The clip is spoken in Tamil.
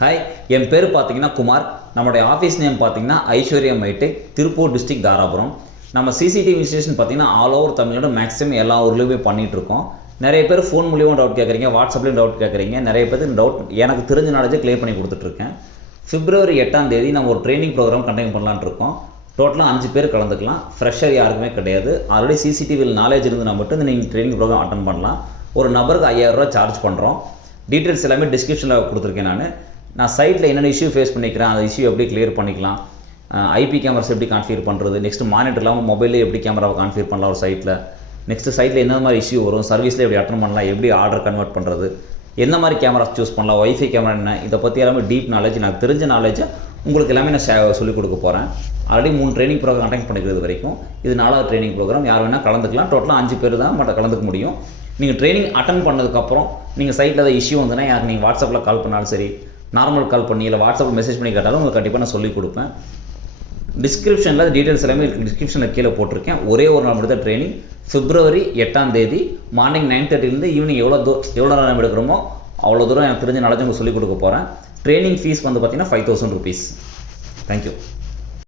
ஹாய், என் பேர் பார்த்தீங்கன்னா குமார். நம்மளுடைய ஆஃபீஸ் நேம் பார்த்தீங்கன்னா ஐஸ்வர்யம் ஐடெக், திருப்பூர் டிஸ்ட்ரிக்ட், தாராபுரம். நம்ம சிசிடிவி இன்ஸ்டலேஷன் பார்த்தீங்கன்னா ஆல் ஓவர் தமிழ்நாடு மேக்ஸிமம் எல்லா ஊர்லேயுமே பண்ணிகிட்ருக்கோம். நிறைய பேர் ஃபோன் மூலியமாக டவுட் கேட்குறீங்க, வாட்ஸ்அப்லேயும் டவுட் கேட்குறீங்க. நிறைய பேருக்கு டவுட் எனக்கு தெரிஞ்ச நாலேஜை கிளியர் பண்ணி கொடுத்துட்ருக்கேன். February 8 நம்ம ஒரு ட்ரைனிங் ப்ரோக்ராம் கண்டக்ட் பண்ணலான்னு இருக்கோம். டோட்டலாக 5 பேர் கலந்துக்கலாம். ஃப்ரெஷர் யாருக்குமே கிடையாது. ஆல்ரெடி சிசிடிவியில் நாலேஜ் இருந்து நம்ம மட்டும் நீங்கள் ட்ரைனிங் ப்ரோக்ராம் அட்டன் பண்ணலாம். ஒரு நபருக்கு 5000 ரூபா சார்ஜ் பண்ணுறோம். டீட்டெயில்ஸ் எல்லாமே டிஸ்கிரிப்ஷனில் கொடுத்துருக்கேன். நான் சைட்டில் என்னென்ன இஷ்யூ ஃபேஸ் பண்ணிக்கிறேன், அந்த இஷ்யூ எப்படி கிளியர் பண்ணிக்கலாம், ஐபி கேமராஸ் எப்படி கான்ஃபிகர் பண்ணுறது, நெக்ஸ்ட்டு மானிட்டர் இல்லாமல் மொபைலில் எப்படி கேமராவை கான்ஃபிகர் பண்ணலாம் ஒரு சைட்டில், நெக்ஸ்ட்டு சைட்டில் என்ன மாதிரி இஷ்யூ வரும், சர்வீஸில் எப்படி அட்டன் பண்ணலாம், எப்படி ஆர்டர் கன்வெர்ட் பண்ணுறது, எந்த மாதிரி கேமராஸ் சூஸ் பண்ணலாம், ஒய்ஃபை கேமரா என்ன, இதை பற்றி எல்லாமே டீப் நாலேஜ், எனக்கு தெரிஞ்ச நாலேஜை உங்களுக்கு எல்லாமே நான் சொல்லிக் கொடுக்க போகிறேன். ஆல்ரெடி 3 ட்ரைனிங் ப்ரோக்ராம் கண்டக்ட் பண்ணிக்கிறது வரைக்கும் இது 4வது ட்ரைனிங் ப்ரோக்ராம். யார் வேணால் கலந்துக்கலாம். டோட்டலாக 5 பேர் தான் கலந்துக்க முடியும். நீங்கள் ட்ரைனிங் அட்டன் பண்ணதுக்கப்புறம் நீங்கள் சைட்டில் ஏதாவது இஷ்யூ வந்துன்னா எனக்கு நீங்கள் வாட்ஸ்அப்பில் கால் பண்ணாலும் சரி, நார்மல் கால் பண்ணி இல்லை வாட்ஸ்அப்பில் மெசேஜ் பண்ணி கேட்டாலும் உங்களுக்கு கண்டிப்பாக நான் சொல்லிக் கொடுப்பேன். டிஸ்கிரிப்ஷனில் டீட்டெயில்ஸ் எல்லாமே டிஸ்கிரிப்ஷனில் கீழே போட்டிருக்கேன். ஒரே ஒரு நாள் மட்டும் தான் ட்ரைனிங். February 8 மார்னிங் 9:30 ஈவினிங் எவ்வளோ நேரம் எடுக்கிறோமோ அவ்வளோ தூரம் எனக்கு தெரிஞ்ச நாலேஜ் உங்களுக்கு சொல்லிக் கொடுக்க போகிறேன். ட்ரைனிங் ஃபீஸ் வந்து பார்த்தீங்கன்னா 5000 rupees. தேங்க்யூ.